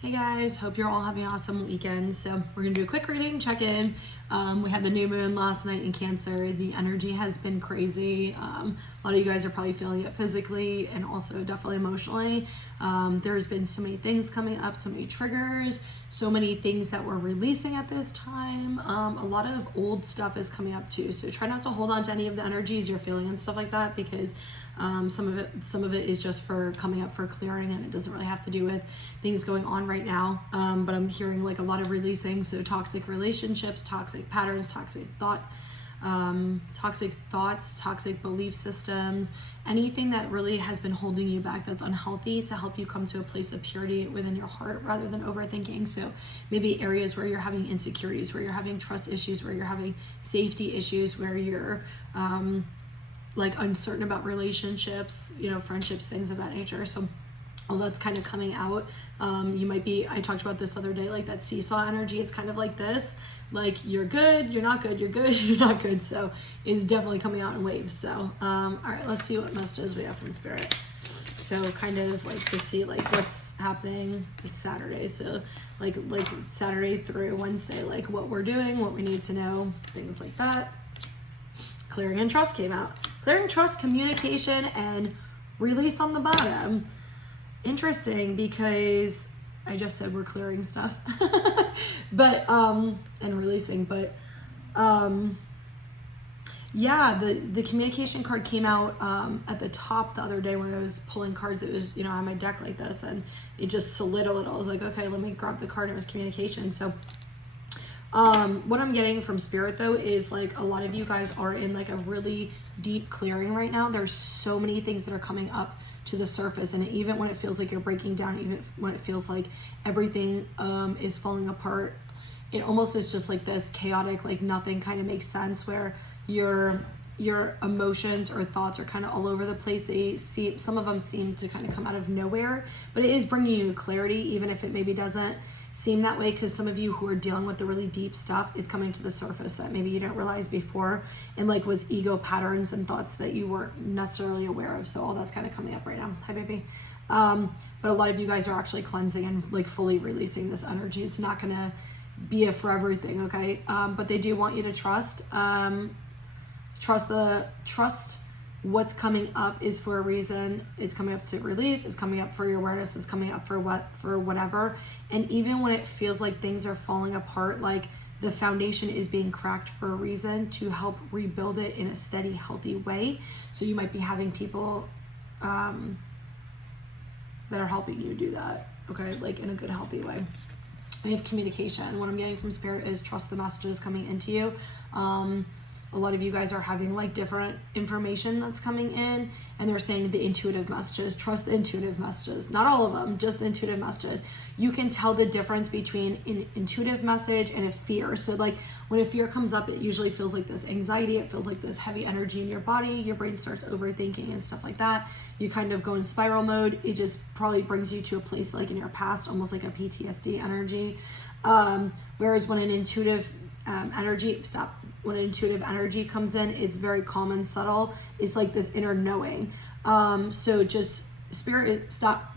Hey guys, hope you're all having an awesome weekend. So we're gonna do a quick reading, check in. We had the new moon last night in Cancer. The energy has been crazy. A lot of you guys are probably feeling it physically and also definitely emotionally. There's been so many things coming up, so many triggers, so many things that we're releasing at this time. A lot of old stuff is coming up too. So try not to hold on to any of the energies you're feeling and stuff like that, because some of it is just for coming up for clearing, and it doesn't really have to do with things going on right now. But I'm hearing like a lot of releasing. So toxic relationships, toxic patterns, toxic thoughts, toxic belief systems, anything that really has been holding you back that's unhealthy, to help you come to a place of purity within your heart rather than overthinking. So maybe areas where you're having insecurities, where you're having trust issues, where you're having safety issues, where you're like uncertain about relationships, friendships, things of that nature. So all that's kind of coming out. You might be, I talked about this other day, like that seesaw energy. It's kind of like this, like you're good, you're not good, you're good, you're not good. So it's definitely coming out in waves. So, all right, let's see what messages we have from Spirit. So kind of like to see like what's happening this Saturday. So like Saturday through Wednesday, like what we're doing, what we need to know, things like that. Clearing and trust came out. Clearing, trust, communication, and release on the bottom. Interesting, because I just said we're clearing stuff, but and releasing, but yeah, the communication card came out at the top the other day when I was pulling cards. It was, on my deck like this, and it just slid a little. I was like, okay, let me grab the card, and it was communication. So what I'm getting from Spirit though is like a lot of you guys are in like a really deep clearing right now. There's so many things that are coming up to the surface, and even when it feels like you're breaking down, even when it feels like everything is falling apart, it almost is just like this chaotic, like nothing kind of makes sense, where your emotions or thoughts are kind of all over the place. Some of them seem to kind of come out of nowhere, but it is bringing you clarity, even if it maybe doesn't seem that way, because some of you who are dealing with the really deep stuff is coming to the surface that maybe you didn't realize before, and like was ego patterns and thoughts that you weren't necessarily aware of. So all that's kind of coming up right now. Hi baby. But a lot of you guys are actually cleansing and like fully releasing this energy. It's not gonna be a forever thing, okay? But they do want you to trust what's coming up is for a reason. It's coming up to release, it's coming up for your awareness, it's coming up for whatever. And even when it feels like things are falling apart, like the foundation is being cracked for a reason, to help rebuild it in a steady, healthy way. So you might be having people that are helping you do that, okay? Like in a good, healthy way. We have communication. What I'm getting from Spirit is trust the messages coming into you. A lot of you guys are having like different information that's coming in, and they're saying the intuitive messages. Trust the intuitive messages. Not all of them, just the intuitive messages. You can tell the difference between an intuitive message and a fear. So like when a fear comes up, it usually feels like this anxiety. It feels like this heavy energy in your body. Your brain starts overthinking and stuff like that. You kind of go in spiral mode. It just probably brings you to a place like in your past, almost like a PTSD energy. Whereas when an intuitive when intuitive energy comes in, it's very calm and subtle. It's like this inner knowing. So just Spirit is stop.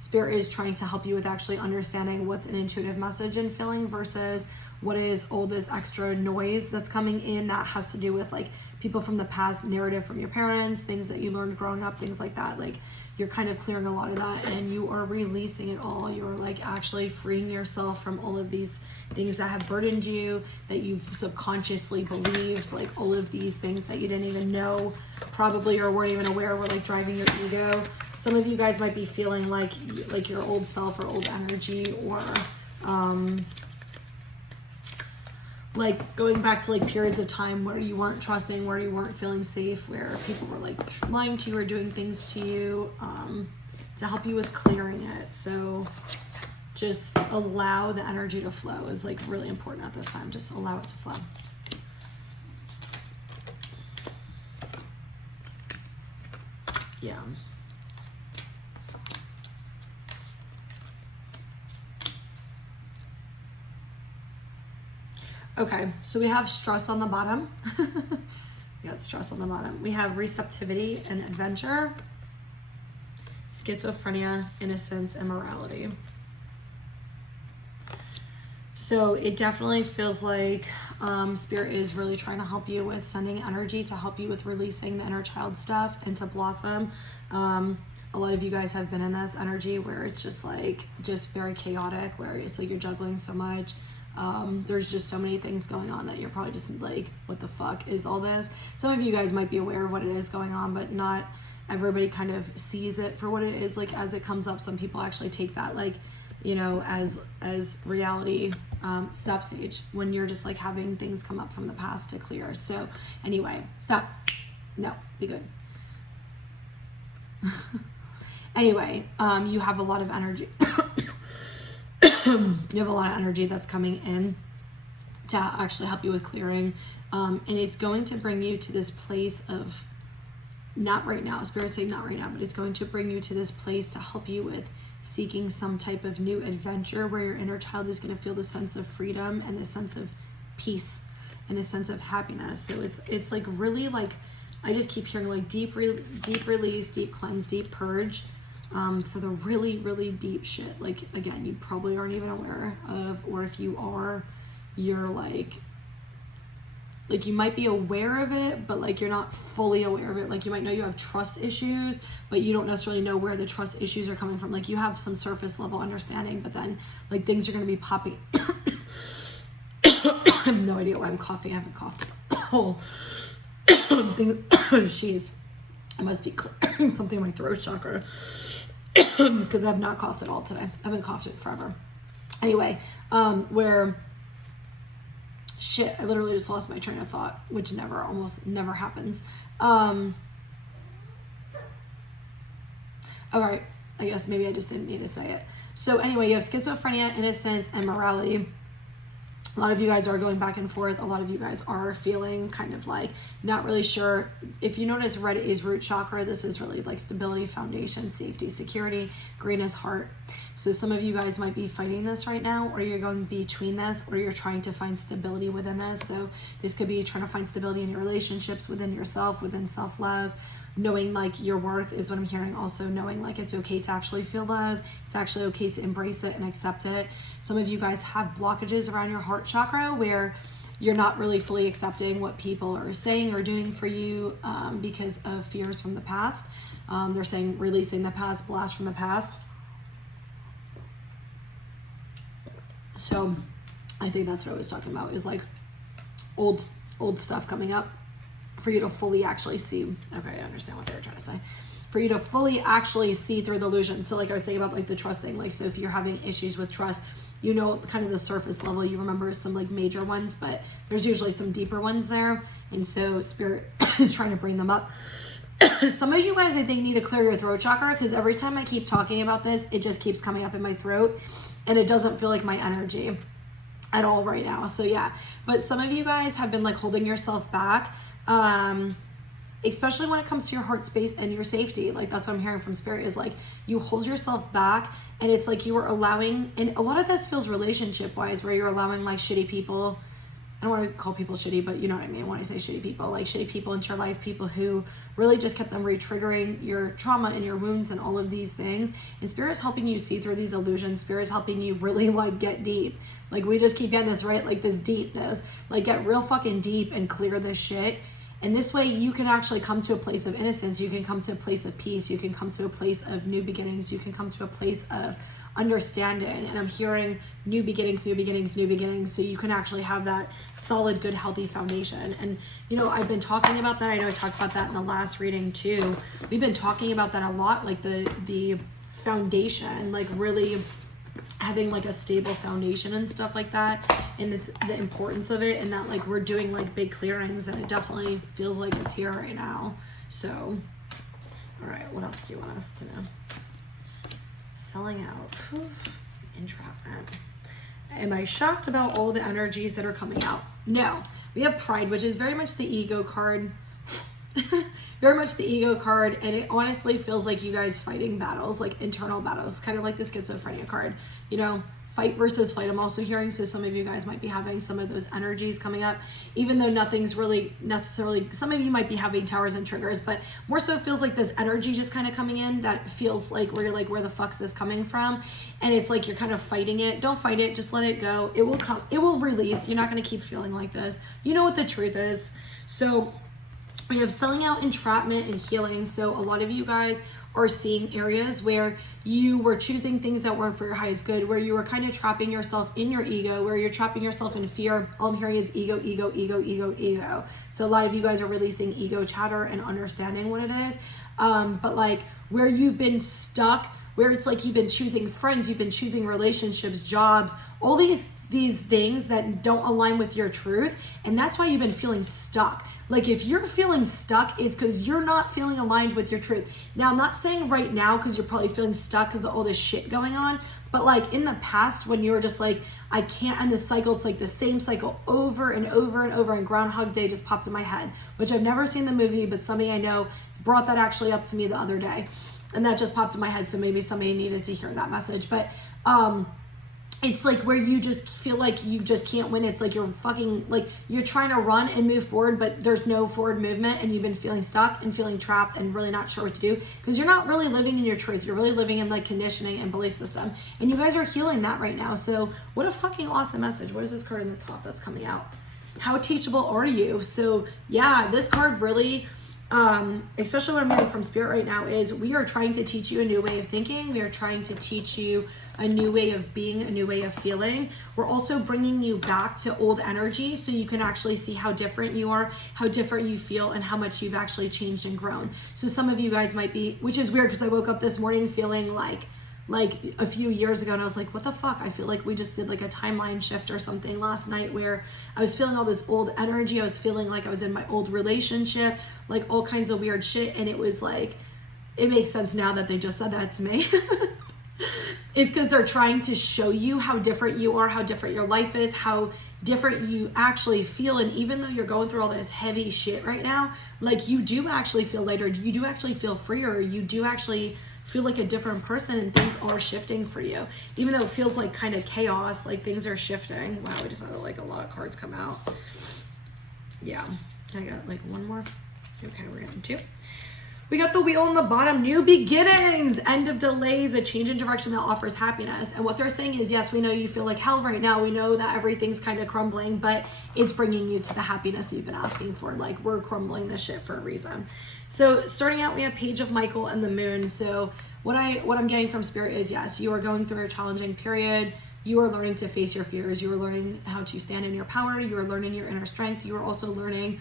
Spirit is trying to help you with actually understanding what's an intuitive message and feeling versus what is all this extra noise that's coming in that has to do with like people from the past, narrative from your parents, things that you learned growing up, things like that. Like you're kind of clearing a lot of that, and you are releasing it all. You're like actually freeing yourself from all of these things that have burdened you, that you've subconsciously believed, like all of these things that you didn't even know probably or weren't even aware were like driving your ego. Some of you guys might be feeling like your old self or old energy, or like going back to like periods of time where you weren't trusting, where you weren't feeling safe, where people were like lying to you or doing things to you, to help you with clearing it. So just allow the energy to flow is like really important at this time. Just allow it to flow. Yeah. Okay, so we have stress on the bottom. We got stress on the bottom. We have receptivity and adventure. schizophrenia, innocence, and morality. So it definitely feels like Spirit is really trying to help you with sending energy to help you with releasing the inner child stuff and to blossom. A lot of you guys have been in this energy where it's just like, just very chaotic, where it's like you're juggling so much. There's just so many things going on that you're probably just like, what the fuck is all this? Some of you guys might be aware of what it is going on, but not everybody kind of sees it for what it is. Like as it comes up, some people actually take that like, you know, as reality step stage when you're just like having things come up from the past to clear. So anyway, stop. No, be good. Anyway, you have a lot of energy. You have a lot of energy that's coming in to actually help you with clearing. And it's going to bring you to this place of, not right now, Spirit's saying not right now, but it's going to bring you to this place to help you with seeking some type of new adventure where your inner child is going to feel the sense of freedom and the sense of peace and the sense of happiness. So it's like really like, I just keep hearing like deep release, deep cleanse, deep purge for the really, really deep shit. Like, again, you probably aren't even aware of, or if you are, you're like you might be aware of it, but like you're not fully aware of it. Like you might know you have trust issues, but you don't necessarily know where the trust issues are coming from. Like you have some surface level understanding, but then like things are going to be popping. I have no idea why I'm coughing. I haven't coughed. Oh, jeez. I must be clearing something in my throat chakra because I have not coughed at all today. I haven't coughed it forever. Anyway, where shit, I literally just lost my train of thought, which almost never happens. All right, I guess maybe I just didn't need to say it. So anyway, you have schizophrenia, innocence, and morality. A lot of you guys are going back and forth. A lot of you guys are feeling kind of like not really sure. If you notice, red is root chakra. This is really like stability, foundation, safety, security. Green is heart. So some of you guys might be fighting this right now, or you're going between this, or you're trying to find stability within this. So this could be trying to find stability in your relationships, within yourself, within self-love, knowing like your worth is what I'm hearing. Also knowing like it's okay to actually feel love. It's actually okay to embrace it and accept it. Some of you guys have blockages around your heart chakra where you're not really fully accepting what people are saying or doing for you because of fears from the past. They're saying releasing the past, blast from the past. So I think that's what I was talking about, is like old stuff coming up for you to fully actually see. Okay, I understand what they were trying to say. For you to fully actually see through the illusion. So like I was saying about like the trust thing, like so if you're having issues with trust, you know, kind of the surface level, you remember some like major ones, but there's usually some deeper ones there. And so Spirit is trying to bring them up. Some of you guys, I think, need to clear your throat chakra, because every time I keep talking about this, it just keeps coming up in my throat and it doesn't feel like my energy at all right now. So yeah, but some of you guys have been like holding yourself back, especially when it comes to your heart space and your safety. Like that's what I'm hearing from Spirit, is like you hold yourself back, and it's like you are allowing, and a lot of this feels relationship wise, where you're allowing like shitty people. I don't want to call people shitty, but you know what I mean when I say shitty people, like shitty people into your life, people who really just kept on re-triggering your trauma and your wounds and all of these things. And Spirit's helping you see through these illusions. Spirit's helping you really like get deep. Like we just keep getting this, right? Like this deepness, like get real fucking deep and clear this shit. And this way you can actually come to a place of innocence. You can come to a place of peace. You can come to a place of new beginnings. You can come to a place of understanding. And I'm hearing new beginnings, new beginnings, new beginnings. So you can actually have that solid, good, healthy foundation. And, you know, I've been talking about that. I know I talked about that in the last reading too. We've been talking about that a lot, like the foundation, like really having like a stable foundation and stuff like that, and this, the importance of it, and that like we're doing like big clearings, and it definitely feels like it's here right now. So all right, what else do you want us to know? Selling out. Whew. Entrapment. Am I shocked about all the energies that are coming out? No. We have Pride, which is very much the ego card. Very much the ego card, and it honestly feels like you guys fighting battles, like internal battles, kind of like the schizophrenia card, you know, fight versus flight I'm also hearing. So some of you guys might be having some of those energies coming up, even though nothing's really necessarily, some of you might be having towers and triggers, but more so feels like this energy just kind of coming in that feels like where you're like, where the fuck's this coming from? And it's like you're kind of fighting it. Don't fight it, just let it go. It will come, it will release. You're not going to keep feeling like this. You know what the truth is. So we have selling out, entrapment, and healing. So a lot of you guys are seeing areas where you were choosing things that weren't for your highest good, where you were kind of trapping yourself in your ego, where you're trapping yourself in fear. All I'm hearing is ego, ego, ego, ego, ego. So a lot of you guys are releasing ego chatter and understanding what it is. But like where you've been stuck, where it's like you've been choosing friends, you've been choosing relationships, jobs, all these things that don't align with your truth. And that's why you've been feeling stuck. Like if you're feeling stuck, it's because you're not feeling aligned with your truth. Now, I'm not saying right now because you're probably feeling stuck because of all this shit going on, but like in the past when you were just like, I can't end this cycle, it's like the same cycle over and over and over, and Groundhog Day just popped in my head, which I've never seen the movie, but somebody I know brought that actually up to me the other day, and that just popped in my head, so maybe somebody needed to hear that message. But it's like where you just feel like you just can't win. It's like you're fucking, like you're trying to run and move forward, but there's no forward movement, and you've been feeling stuck and feeling trapped and really not sure what to do because you're not really living in your truth. You're really living in like conditioning and belief system, and you guys are healing that right now. So what a fucking awesome message. What is this card in the top that's coming out? How teachable are you? So yeah, this card really, especially what I'm getting from Spirit right now, is we are trying to teach you a new way of thinking. We are trying to teach you a new way of being, a new way of feeling. We're also bringing you back to old energy so you can actually see how different you are, how different you feel, and how much you've actually changed and grown. So some of you guys might be, which is weird because I woke up this morning feeling like a few years ago, and I was like, what the fuck? I feel like we just did like a timeline shift or something last night where I was feeling all this old energy. I was feeling like I was in my old relationship, like all kinds of weird shit. And it was like, it makes sense now that they just said that to me. It's because they're trying to show you how different you are, how different your life is, how different you actually feel. And even though you're going through all this heavy shit right now, like you do actually feel lighter, you do actually feel freer, you do actually feel like a different person, and things are shifting for you. Even though it feels like kind of chaos, like things are shifting. Wow, we just had like a lot of cards come out. Yeah, I got like one more. Okay, we're getting two. We got the wheel on the bottom, new beginnings, end of delays, a change in direction that offers happiness. And what they're saying is, yes, we know you feel like hell right now. We know that everything's kind of crumbling, but it's bringing you to the happiness you've been asking for. Like, we're crumbling this shit for a reason. So starting out, we have Page of Michael and the Moon. So what I'm getting from Spirit is, yes, you are going through a challenging period. You are learning to face your fears. You are learning how to stand in your power. You are learning your inner strength. You are also learning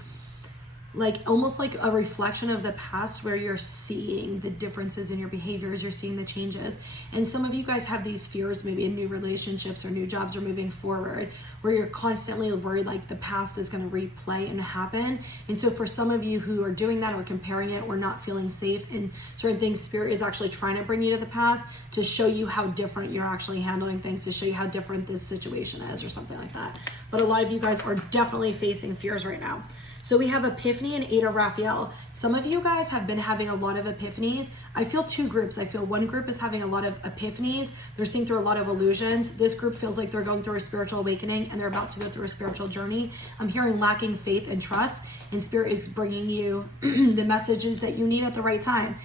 like almost like a reflection of the past where you're seeing the differences in your behaviors, you're seeing the changes. And some of you guys have these fears maybe in new relationships or new jobs or moving forward where you're constantly worried like the past is going to replay and happen. And so for some of you who are doing that or comparing it or not feeling safe in certain things, Spirit is actually trying to bring you to the past to show you how different you're actually handling things, to show you how different this situation is or something like that. But a lot of you guys are definitely facing fears right now. So we have Epiphany and 8 of Raphael. Some of you guys have been having a lot of epiphanies. I feel two groups. I feel one group is having a lot of epiphanies. They're seeing through a lot of illusions. This group feels like they're going through a spiritual awakening and they're about to go through a spiritual journey. I'm hearing lacking faith and trust, and Spirit is bringing you the messages that you need at the right time.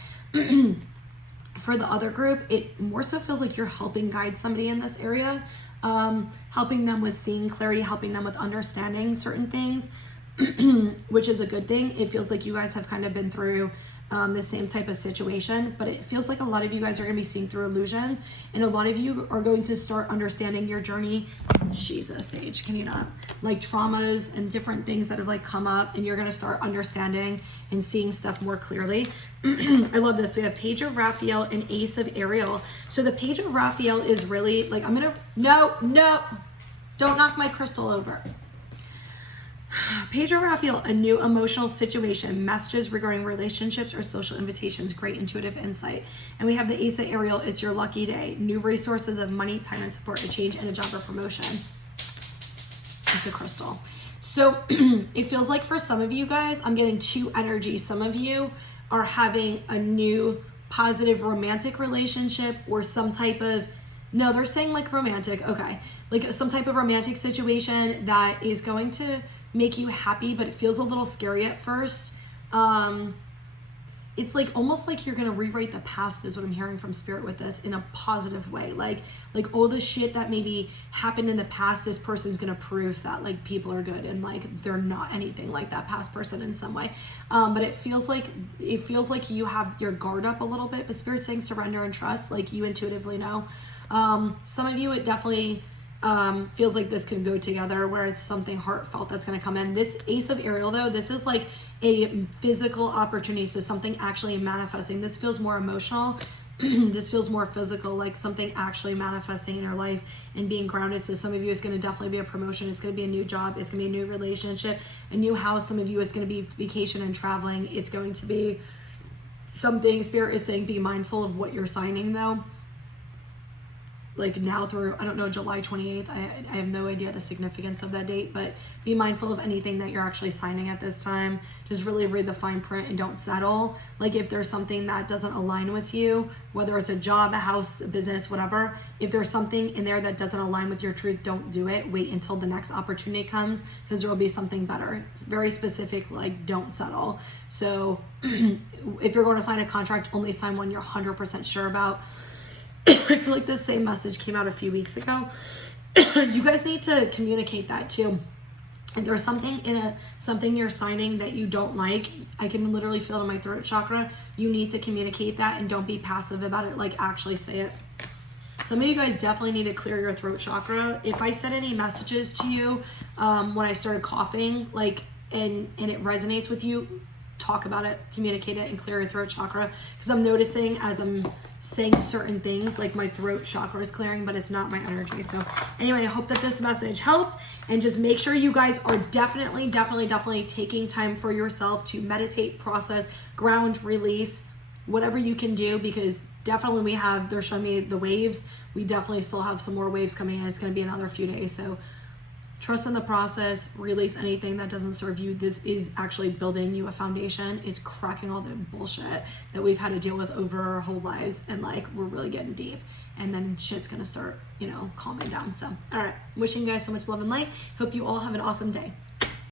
For the other group, it more so feels like you're helping guide somebody in this area, helping them with seeing clarity, helping them with understanding certain things. Which is a good thing. It feels like you guys have kind of been through the same type of situation, but it feels like a lot of you guys are going to be seeing through illusions, and a lot of you are going to start understanding your journey. Jesus, Sage, can you not? Like traumas and different things that have like come up, and you're going to start understanding and seeing stuff more clearly. I love this. We have Page of Raphael and Ace of Ariel. So the Page of Raphael is really like, no, don't knock my crystal over. Page of Raphael, a new emotional situation, messages regarding relationships or social invitations, great intuitive insight. And we have the Ace of Ariel, it's your lucky day, new resources of money, time, and support, a change in a job or promotion. It's a crystal. So it feels like for some of you guys, I'm getting two energies. Some of you are having a new positive romantic relationship or some type of No, they're saying like romantic. Okay. Like some type of romantic situation that is going to make you happy, but it feels a little scary at first. It's like almost like you're gonna rewrite the past is what I'm hearing from spirit with this in a positive way. Like all the shit that maybe happened in the past, this person's gonna prove that like people are good and like they're not anything like that past person in some way. But it feels like you have your guard up a little bit, but spirit's saying surrender and trust, like you intuitively know. Some of you, it definitely feels like this could go together where it's something heartfelt that's going to come in. This Ace of Ariel though, this is like a physical opportunity, so something actually manifesting. This feels more emotional. This feels more physical, like something actually manifesting in your life and being grounded. So some of you, it's going to definitely be a promotion. It's going to be a new job. It's going to be a new relationship, a new house. Some of you, it's going to be vacation and traveling. It's going to be something. Spirit is saying be mindful of what you're signing though. Like now through, I don't know, July 28th. I have no idea the significance of that date, but be mindful of anything that you're actually signing at this time. Just really read the fine print and don't settle. Like if there's something that doesn't align with you, whether it's a job, a house, a business, whatever, if there's something in there that doesn't align with your truth, don't do it. Wait until the next opportunity comes, because there will be something better. It's very specific, like don't settle. So if you're going to sign a contract, only sign one you're 100% sure about. I feel like this same message came out a few weeks ago. You guys need to communicate that too. If there's something something you're signing that you don't like, I can literally feel it in my throat chakra. You need to communicate that and don't be passive about it. Like actually say it. Some of you guys definitely need to clear your throat chakra. If I sent any messages to you when I started coughing, like and it resonates with you, talk about it, communicate it, and clear your throat chakra. Because I'm noticing as I'm saying certain things, like my throat chakra is clearing, but it's not my energy. So anyway, I hope that this message helped, and just make sure you guys are definitely taking time for yourself to meditate, process, ground, release, whatever you can do, because definitely they're showing me the waves. We definitely still have some more waves coming in. It's going to be another few days. So trust in the process, release anything that doesn't serve you. This is actually building you a foundation. It's cracking all the bullshit that we've had to deal with over our whole lives. And like, we're really getting deep. And then shit's gonna start, calming down. So, all right. Wishing you guys so much love and light. Hope you all have an awesome day.